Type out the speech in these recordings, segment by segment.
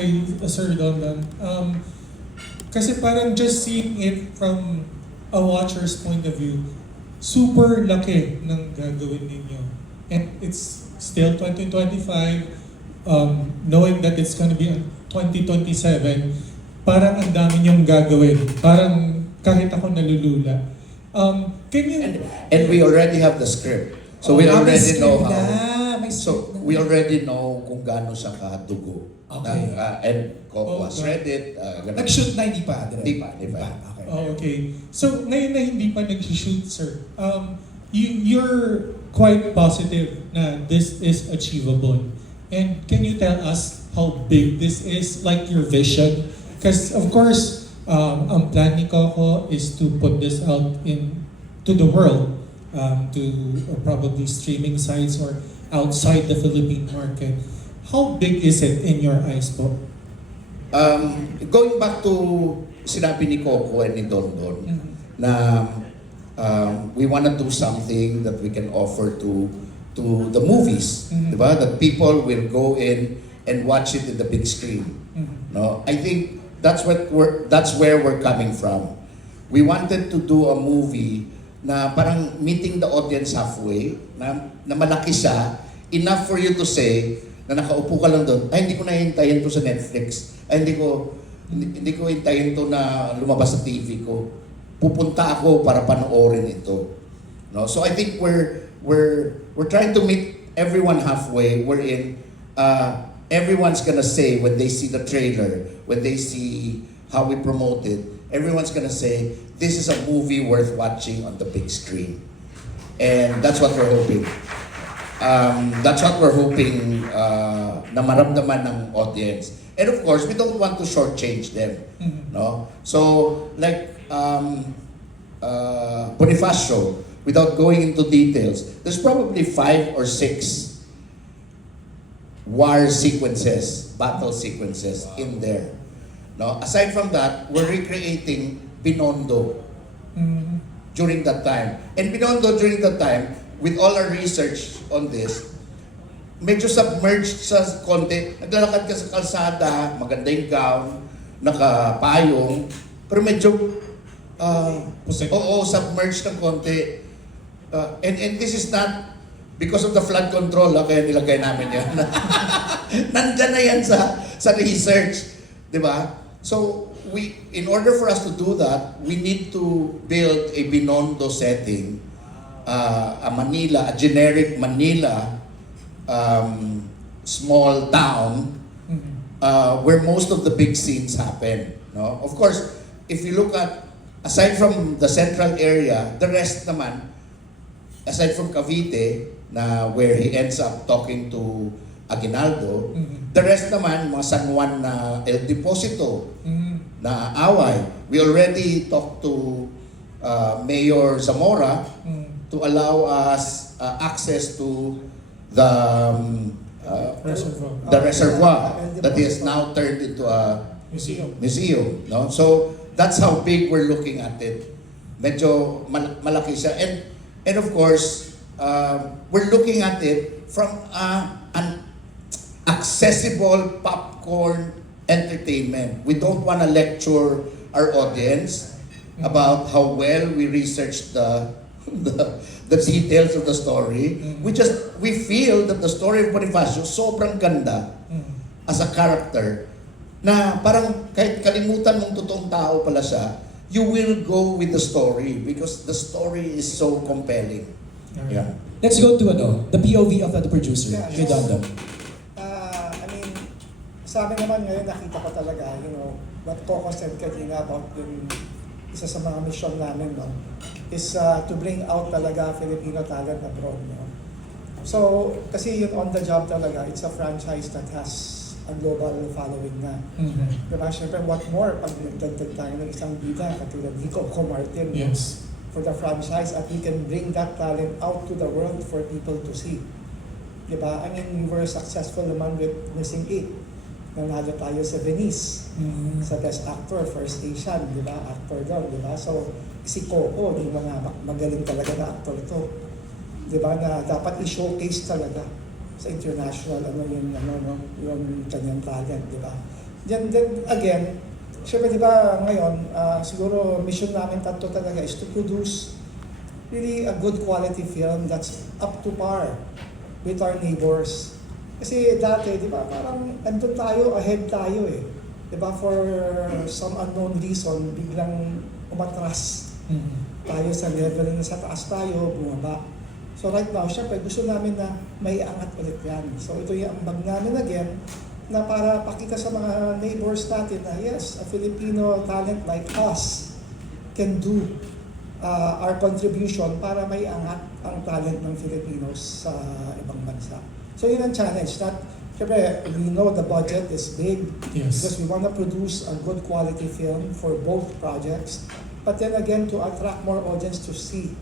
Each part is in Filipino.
kay Sir Dondan. Um, kasi parang just seeing it from a watcher's point of view, super laki ng gagawin ninyo. And it's still 2025, um, knowing that it's gonna be on 2027, parang ang dami niyong gagawin. Parang kahit ako nalulula. Um, can you... And, and we already have the script. So we Ah, may already know how. na, may So. We already know kung gaano siya kadugo. Okay. Na, uh, and Coco has Okay. read it. Uh, ganun. Nag-shoot na hindi pa? Hindi pa, hindi pa. Okay. Oh, okay. So, ngayon na hindi pa nag-shoot, sir, um, you, you're quite positive na this is achievable. And can you tell us how big this is, like your vision? Because, of course, um, ang plan ni Coco is to put this out in to the world, um, to uh, probably streaming sites or outside the Philippine market. How big is it in your eyes po? Um, going back to sinabi ni Coco and ni Don Don, na um, we want to do something that we can offer to to the movies, Mhm. di ba? That people will go in and watch it in the big screen. Mhm. No, I think that's what we're that's where we're coming from. We wanted to do a movie na parang meeting the audience halfway, na, na malaki siya, enough for you to say na nakaupo ka lang doon, ay hindi ko na hintayin to sa Netflix. Ay hindi ko hindi, hindi ko hintayin to na lumabas sa TV ko. Pupunta ako para panoorin ito. No? So I think we're we're we're trying to meet everyone halfway. We're in uh, everyone's gonna say when they see the trailer, when they see how we promote it, everyone's gonna say this is a movie worth watching on the big screen, and that's what we're hoping. Um, that's what we're hoping uh, na maramdaman ng audience. And of course, we don't want to shortchange them. Mhm. No? So, like um, uh, Bonifacio, without going into details, there's probably five or six war sequences, battle sequences in there. No? Aside from that, we're recreating Binondo Mhm. during that time. And Binondo during that time, with all our research on this, medyo submerged sa konti. Naglalakad ka sa kalsada, maganda yung gown, nakapayong, pero medyo uh. Oo, submerged ng konti. Uh, and, and this is not because of the flood control, ah, kaya nilagay namin yan. Nandyan na yan sa, sa research. Di ba? So, we, in order for us to do that, we need to build a Binondo setting, uh, a Manila, a generic Manila um, small town Mhm. uh, where most of the big scenes happen. No? Of course, if you look at, aside from the central area, the rest naman, aside from Cavite, na where he ends up talking to Aguinaldo, Mhm. The rest naman, mga San Juan na El Deposito, Mhm. na away. We already talked to uh, Mayor Zamora Mhm. to allow us uh, access to the um, uh, Reservoir. the reservoir that is now turned into a Museum. museum. No? So that's how big we're looking at it. Medyo mal- malaki siya. And, and of course, um, we're looking at it from uh, an accessible popcorn entertainment. We don't want to lecture our audience about how well we researched the, the, the details of the story. We just, we feel that the story of Bonifacio sobrang ganda Mhm. as a character na parang kahit kalimutan mong totoong tao pala siya, you will go with the story because the story is so compelling. Yeah. Let's go to ano, the POV of the producer, Yeah, sa amin naman ngayon nakita ko talaga, you know, what Coco said kanina about yung isa sa mga mission namin, no, is uh, to bring out talaga Filipino talent abroad, no. So, kasi yun on the job talaga, it's a franchise that has a global following na. Mhm. Diba? Siyempre, what more pag nagdagdag tayo ng isang bida katulad ni Coco Martin? Yes. for the franchise at we can bring that talent out to the world for people to see. Diba? I mean, we were successful naman with Missing 8. Nanalo tayo sa Venice Mhm. sa Best Actor, First Asian, di ba? Actor doon, di ba? So, si Coco, di ba nga, magaling talaga na actor to. Di ba? Na dapat i-showcase talaga sa international, ano yung, ano, no, yung kanyang talent, di ba? then, then again, syempre di ba ngayon, ah, siguro mission namin tatlo talaga is to produce really a good quality film that's up to par with our neighbors. Kasi dati, di ba, parang andun tayo, ahead tayo eh. Di ba, for some unknown reason, biglang umatras Mhm. tayo sa level na sa taas tayo, bumaba. So right now, syempre gusto namin na may angat ulit yan. So ito yung ambag namin again, na para pakita sa mga neighbors natin na yes, a Filipino talent like us can do uh, our contribution para may angat ang talent ng Filipinos sa ibang bansa. So yun ang challenge. That, syempre, we know the budget is big, Yes. because we want to produce a good quality film for both projects. But then again, to attract more audience to see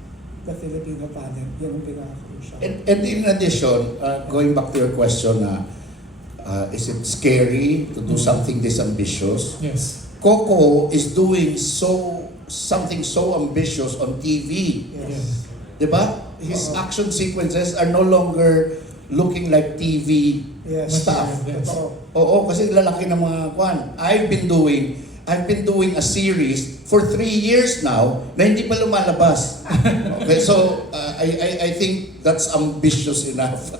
the Filipino talent. Yun ang pinaka-crucial. And, and in addition, uh, going back to your question na, uh, is it scary to do something this ambitious? Yes. Coco is doing so something so ambitious on TV. Yes. Diba? His Oo. action sequences are no longer looking like TV Yes. stuff. Yes. Totoo. Oo, kasi lalaki ng mga kwan. I've been doing I've been doing a series for three years now na hindi pa lumalabas. Okay, so uh, I, I I think that's ambitious enough.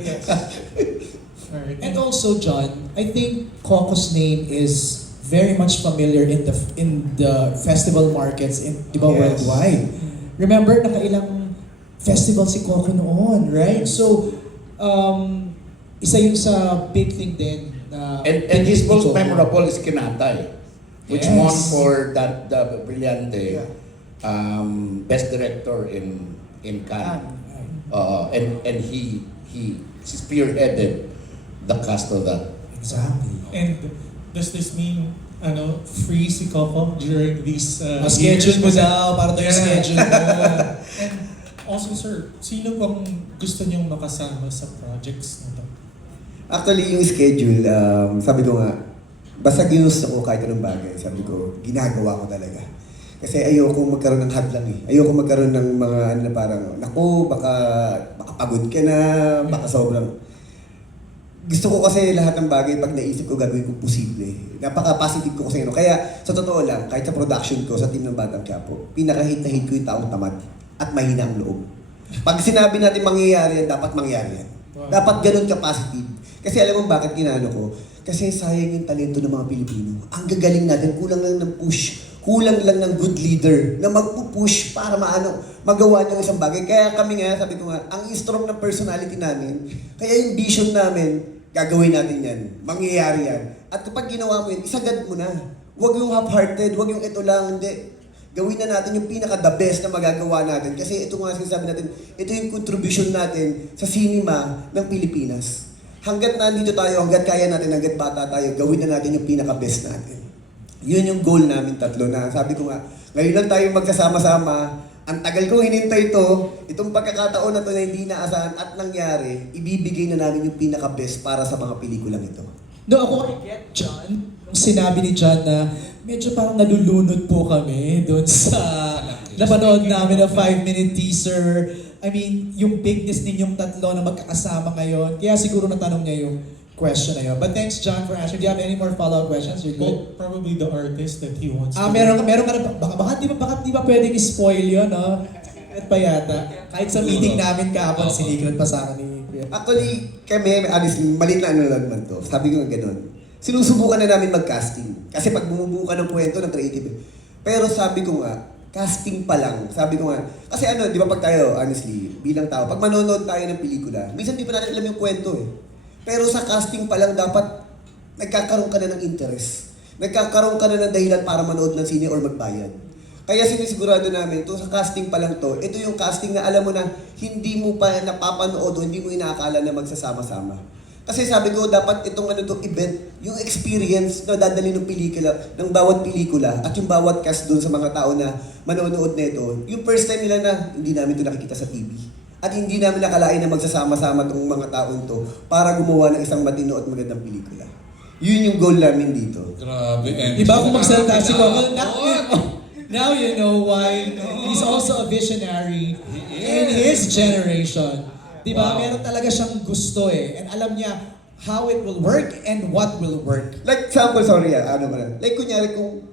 Yes. Alright. And also, John, I think Coco's name is very much familiar in the in the festival markets in di ba, Yes. worldwide. Remember, nakailang festival si Coco noon, right? So, um, isa yun sa big thing din. Na And and his most memorable is Kinatay, which Yes. won for that the Brillante Yeah. um, best director in in Cannes. And, Uh, and and he he spearheaded the cast of that. Exactly. And does this mean, ano, free si Coco during these uh, schedule mo daw, para tayo Yeah. schedule mo. And also, sir, sino bang gusto niyong makasama sa projects na to? Actually, yung schedule, um, sabi ko nga, basta ginusto ko kahit anong bagay, sabi ko, ginagawa ko talaga. Kasi ayoko magkaroon ng hadlang eh. Ayoko magkaroon ng mga ano na parang, naku, baka, baka pagod ka na, baka sobrang... Gusto ko kasi lahat ng bagay pag naisip ko gagawin ko posible. Napaka-positive ko kasi ano. Kaya sa totoo lang, kahit sa production ko, sa team ng Batang Quiapo, pinaka-hit na hit ko yung taong tamad at mahina ang loob. Pag sinabi natin mangyayari yan, dapat mangyari yan. Wow. Dapat ganun ka positive. Kasi alam mo bakit ginano ko? Kasi sayang yung talento ng mga Pilipino. Ang gagaling natin, kulang lang ng push. Kulang lang ng good leader na magpupush para maano, magawa niyo ang isang bagay. Kaya kami nga, sabi ko nga, ang strong ng personality namin, kaya yung vision namin, gagawin natin yan. Mangyayari yan. At kapag ginawa mo yun, isagad mo na. Huwag yung half-hearted, huwag yung ito lang, hindi gawin na natin yung pinaka the best na magagawa natin. Kasi ito nga sinasabi natin, ito yung contribution natin sa cinema ng Pilipinas. Hanggat nandito tayo, hanggat kaya natin, hanggat bata tayo, gawin na natin yung pinaka best natin. Yun yung goal namin tatlo na sabi ko nga, ngayon lang tayo magsasama-sama, ang tagal kong hinintay ito, itong pagkakataon na to na hindi naasahan at nangyari, ibibigay na namin yung pinaka best para sa mga pelikulang ito. No, ako I get John. Sinabi ni John na medyo parang nalulunod po kami doon sa napanood namin na 5-minute teaser. I mean, yung bigness ninyong tatlo na magkakasama ngayon. Kaya siguro natanong niya yung question na yun. But thanks, John, for answering. Do you have any more follow-up questions? You're good? Well, probably the artist that he wants Ah, to meron, meron ka na, baka, baka, di ba, baka di ba pwedeng i-spoil yun, no? Secret pa yata. Kahit sa meeting namin kahapon, sinikret pa sa akin ni Kuya. Actually, kami, honestly, maliit na ano lang naman to. Sabi ko nga ganun. Sinusubukan na namin mag-casting. Kasi pag bumubuo ng kwento ng creative. Pero sabi ko nga, casting pa lang. Sabi ko nga, kasi ano, di ba pag tayo, honestly, bilang tao, pag manonood tayo ng pelikula, minsan di pa natin alam yung kwento eh. Pero sa casting pa lang, dapat nagkakaroon ka na ng interest. Nagkakaroon ka na ng dahilan para manood ng sine or magbayad. Kaya sinisigurado namin, to sa casting pa lang to, ito yung casting na alam mo na hindi mo pa napapanood o hindi mo inaakala na magsasama-sama. Kasi sabi ko, dapat itong ano to, event, yung experience na dadali ng pelikula, ng bawat pelikula, at yung bawat cast doon sa mga tao na manonood nito, yung first time nila na hindi namin to nakikita sa TV. At hindi namin nakalain na magsasama-sama tong mga taong to para gumawa ng isang matino at magandang pelikula. Yun yung goal namin dito. Grabe, energy. Iba kung magsalita si Oo. now you know why he's also a visionary in his generation. Di ba? Wow. Meron talaga siyang gusto eh. And alam niya how it will work and what will work. Like, example, sorry ah, ano ba na? Like, kunyari, kung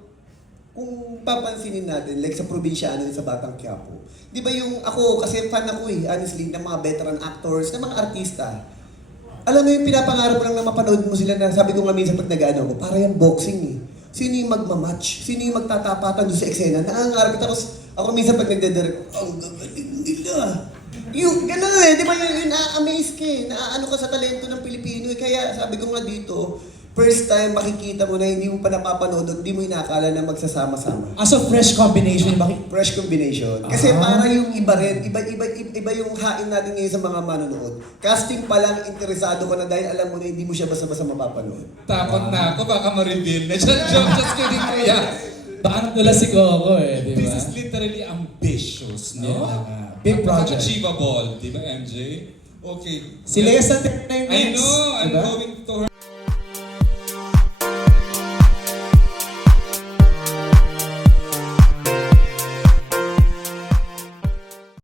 kung papansinin natin, like sa probinsyano sa Batang Quiapo, di ba yung ako, kasi fan ako eh, honestly, ng mga veteran actors, ng mga artista. Alam mo yung pinapangarap ko lang na mapanood mo sila na sabi ko nga minsan pag nag-ano ko, para yung boxing eh. Sino yung magmamatch? Sino yung magtatapatan doon sa eksena? Nangangarap kita. Tapos ako minsan pag nagdadirect, ang gagaling nila. Yung, gano'n eh, di ba yun, yun na-amaze ka eh, na-ano ka sa talento ng Pilipino eh. Kaya sabi ko nga dito, first time makikita mo na hindi mo pa napapanood at hindi mo inakala na magsasama-sama. As a fresh combination, bakit? Fresh combination. Kasi Ah. para yung iba rin, iba, iba, iba, iba yung hain natin ngayon sa mga manonood. Casting pa lang, interesado ka na dahil alam mo na hindi mo siya basta-basta mapapanood. Takot na ako, baka ma-reveal na. Just, joke, just kidding, kuya. Baka nagdala si Coco eh, di This ba? is literally ambitious, Yeah, no? nga. Big project. Achievable, di ba, MJ? Okay. Si Lea Santiago na yung I next, know, I'm di ba? going